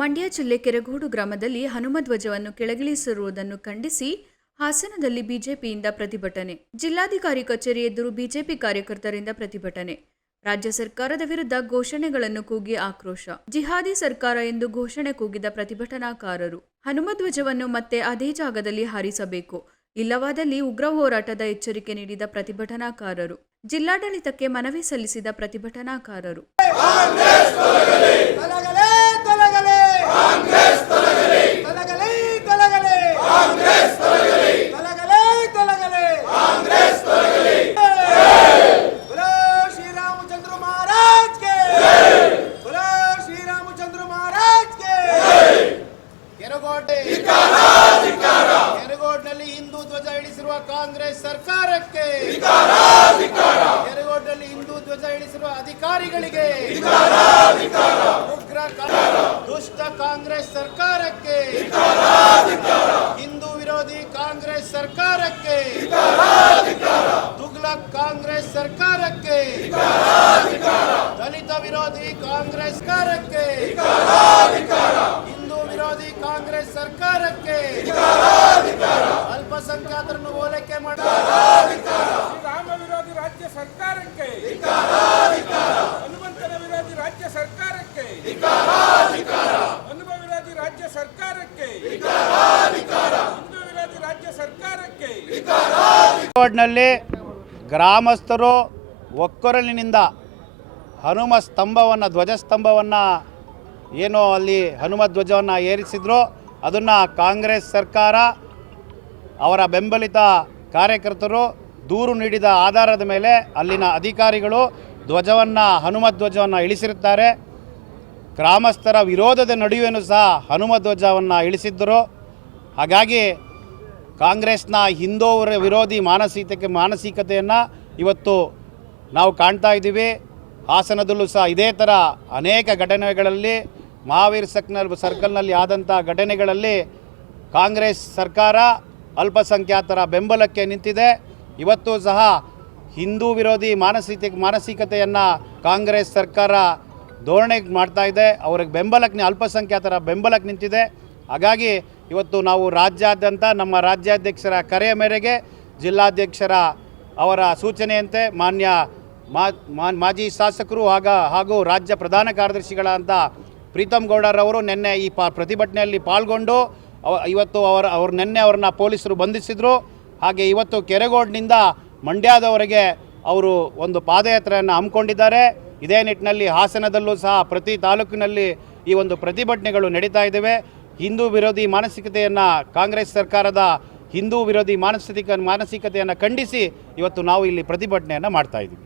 ಮಂಡ್ಯ ಜಿಲ್ಲೆ ಕೆರಗೋಡು ಗ್ರಾಮದಲ್ಲಿ ಹನುಮ ಧ್ವಜವನ್ನು ಕೆಳಗಿಳಿಸಿರುವುದನ್ನು ಖಂಡಿಸಿ ಹಾಸನದಲ್ಲಿ ಬಿಜೆಪಿಯಿಂದ ಪ್ರತಿಭಟನೆ. ಜಿಲ್ಲಾಧಿಕಾರಿ ಕಚೇರಿ ಎದುರು ಬಿಜೆಪಿ ಕಾರ್ಯಕರ್ತರಿಂದ ಪ್ರತಿಭಟನೆ. ರಾಜ್ಯ ಸರ್ಕಾರದ ವಿರುದ್ಧ ಘೋಷಣೆಗಳನ್ನು ಕೂಗಿ ಆಕ್ರೋಶ. ಜಿಹಾದಿ ಸರ್ಕಾರ ಎಂದು ಘೋಷಣೆ ಕೂಗಿದ ಪ್ರತಿಭಟನಾಕಾರರು, ಹನುಮ ಧ್ವಜವನ್ನು ಮತ್ತೆ ಅದೇ ಜಾಗದಲ್ಲಿ ಹಾರಿಸಬೇಕು, ಇಲ್ಲವಾದಲ್ಲಿ ಉಗ್ರ ಹೋರಾಟದ ಎಚ್ಚರಿಕೆ ನೀಡಿದ ಪ್ರತಿಭಟನಾಕಾರರು. ಜಿಲ್ಲಾಡಳಿತಕ್ಕೆ ಮನವಿ ಸಲ್ಲಿಸಿದ ಪ್ರತಿಭಟನಾಕಾರರು. ಕಾಂಗ್ರೆಸ್ ಸರ್ಕಾರಕ್ಕೆ. ಕೆರೆಗೋಡಲ್ಲಿ ಹಿಂದೂ ಧ್ವಜ ಇಳಿಸಿರುವ ಅಧಿಕಾರಿಗಳಿಗೆ. ಉಗ್ರ ದುಷ್ಟ ಕಾಂಗ್ರೆಸ್ ಸರ್ಕಾರಕ್ಕೆ. ಹಿಂದೂ ವಿರೋಧಿ ಕಾಂಗ್ರೆಸ್ ಸರ್ಕಾರಕ್ಕೆ. ತುಗ್ಲಕ್ ಕಾಂಗ್ರೆಸ್ ಸರ್ಕಾರಕ್ಕೆ. ದಲಿತ ವಿರೋಧಿ ಕಾಂಗ್ರೆಸ್ ಸರ್ಕಾರಕ್ಕೆ. ಹಿಂದೂ ವಿರೋಧಿ ಕಾಂಗ್ರೆಸ್ ಸರ್ಕಾರಕ್ಕೆ. ಅಲ್ಪಸಂಖ್ಯಾತರನ್ನು ಓಲೈಕೆ ಮಾಡ. ರಾಮ ವಿರೋಧಿ ರಾಜ್ಯ ಸರ್ಕಾರಕ್ಕೆ. ಹನುಮಂತನ ವಿರೋಧಿ ರಾಜ್ಯ ಸರ್ಕಾರಕ್ಕೆ. ಹನುಮ ವಿರೋಧಿ ರಾಜ್ಯ ಸರ್ಕಾರಕ್ಕೆ. ಹಿಂದೂ ವಿರೋಧಿ ರಾಜ್ಯ ಸರ್ಕಾರಕ್ಕೆ. ರೋಡ್ನಲ್ಲಿ ಗ್ರಾಮಸ್ಥರು ಒಕ್ಕೊರಲಿನಿಂದ ಹನುಮ ಸ್ತಂಭವನ್ನು ಧ್ವಜಸ್ತಂಭವನ್ನು ಏನು ಅಲ್ಲಿ ಹನುಮ ಧ್ವಜವನ್ನು ಏರಿಸಿದ್ರು. ಅದನ್ನು ಕಾಂಗ್ರೆಸ್ ಸರ್ಕಾರ ಅವರ ಬೆಂಬಲಿತ ಕಾರ್ಯಕರ್ತರು ದೂರು ನೀಡಿದ ಆಧಾರದ ಮೇಲೆ ಅಲ್ಲಿನ ಅಧಿಕಾರಿಗಳು ಧ್ವಜವನ್ನು, ಹನುಮ ಧ್ವಜವನ್ನು ಇಳಿಸಿರುತ್ತಾರೆ. ಗ್ರಾಮಸ್ಥರ ವಿರೋಧದ ನಡುವೆಯೂ ಸಹ ಹನುಮ ಧ್ವಜವನ್ನು ಇಳಿಸಿದ್ದರು. ಹಾಗಾಗಿ ಕಾಂಗ್ರೆಸ್ನ ಹಿಂದೂ ವಿರೋಧಿ ಮಾನಸಿಕತೆ, ಮಾನಸಿಕತೆಯನ್ನು ಇವತ್ತು ನಾವು ಕಾಣ್ತಾ ಇದ್ದೀವಿ. ಹಾಸನದಲ್ಲೂ ಸಹ ಇದೇ ಥರ ಅನೇಕ ಘಟನೆಗಳಲ್ಲಿ, ಮಹಾವೀರ್ ಸಕ್ನ ಸರ್ಕಲ್ನಲ್ಲಿ ಆದಂಥ ಘಟನೆಗಳಲ್ಲಿ ಕಾಂಗ್ರೆಸ್ ಸರ್ಕಾರ ಅಲ್ಪಸಂಖ್ಯಾತರ ಬೆಂಬಲಕ್ಕೆ ನಿಂತಿದೆ. ಇವತ್ತು ಸಹ ಹಿಂದೂ ವಿರೋಧಿ ಮಾನಸಿಕ ಮಾನಸಿಕತೆಯನ್ನು ಕಾಂಗ್ರೆಸ್ ಸರ್ಕಾರ ಧೋರಣೆ ಮಾಡ್ತಾ ಇದೆ. ಅವ್ರಿಗೆ ಬೆಂಬಲಕ್ಕೆ, ಅಲ್ಪಸಂಖ್ಯಾತರ ಬೆಂಬಲಕ್ಕೆ ನಿಂತಿದೆ. ಹಾಗಾಗಿ ಇವತ್ತು ನಾವು ರಾಜ್ಯಾದ್ಯಂತ ನಮ್ಮ ರಾಜ್ಯಾಧ್ಯಕ್ಷರ ಕರೆಯ ಮೇರೆಗೆ ಜಿಲ್ಲಾಧ್ಯಕ್ಷರ ಅವರ ಸೂಚನೆಯಂತೆ ಮಾನ್ಯ ಮಾಜಿ ಶಾಸಕರು ಹಾಗ ಹಾಗೂ ರಾಜ್ಯ ಪ್ರಧಾನ ಕಾರ್ಯದರ್ಶಿಗಳಾದಂಥ ಪ್ರೀತಮ್ ಗೌಡರವರು ನಿನ್ನೆ ಈ ಪ್ರತಿಭಟನೆಯಲ್ಲಿ ಪಾಲ್ಗೊಂಡು ಅವ ಇವತ್ತು ಅವರ ಅವ್ರು ನಿನ್ನೆ ಅವ್ರನ್ನ ಪೊಲೀಸರು ಬಂಧಿಸಿದರು. ಹಾಗೆ ಇವತ್ತು ಕೆರೆಗೋಡ್ನಿಂದ ಮಂಡ್ಯದವರೆಗೆ ಅವರು ಒಂದು ಪಾದಯಾತ್ರೆಯನ್ನು ಹಮ್ಮಿಕೊಂಡಿದ್ದಾರೆ. ಇದೇ ನಿಟ್ಟಿನಲ್ಲಿ ಹಾಸನದಲ್ಲೂ ಸಹ ಪ್ರತಿ ತಾಲೂಕಿನಲ್ಲಿ ಈ ಒಂದು ಪ್ರತಿಭಟನೆಗಳು ನಡೀತಾ ಇದ್ದಾವೆ. ಹಿಂದೂ ವಿರೋಧಿ ಮಾನಸಿಕತೆಯನ್ನು ಕಾಂಗ್ರೆಸ್ ಸರ್ಕಾರದ ಹಿಂದೂ ವಿರೋಧಿ ಮಾನಸಿಕ ಮಾನಸಿಕತೆಯನ್ನು ಖಂಡಿಸಿ ಇವತ್ತು ನಾವು ಇಲ್ಲಿ ಪ್ರತಿಭಟನೆಯನ್ನು ಮಾಡ್ತಾ ಇದ್ದೀವಿ.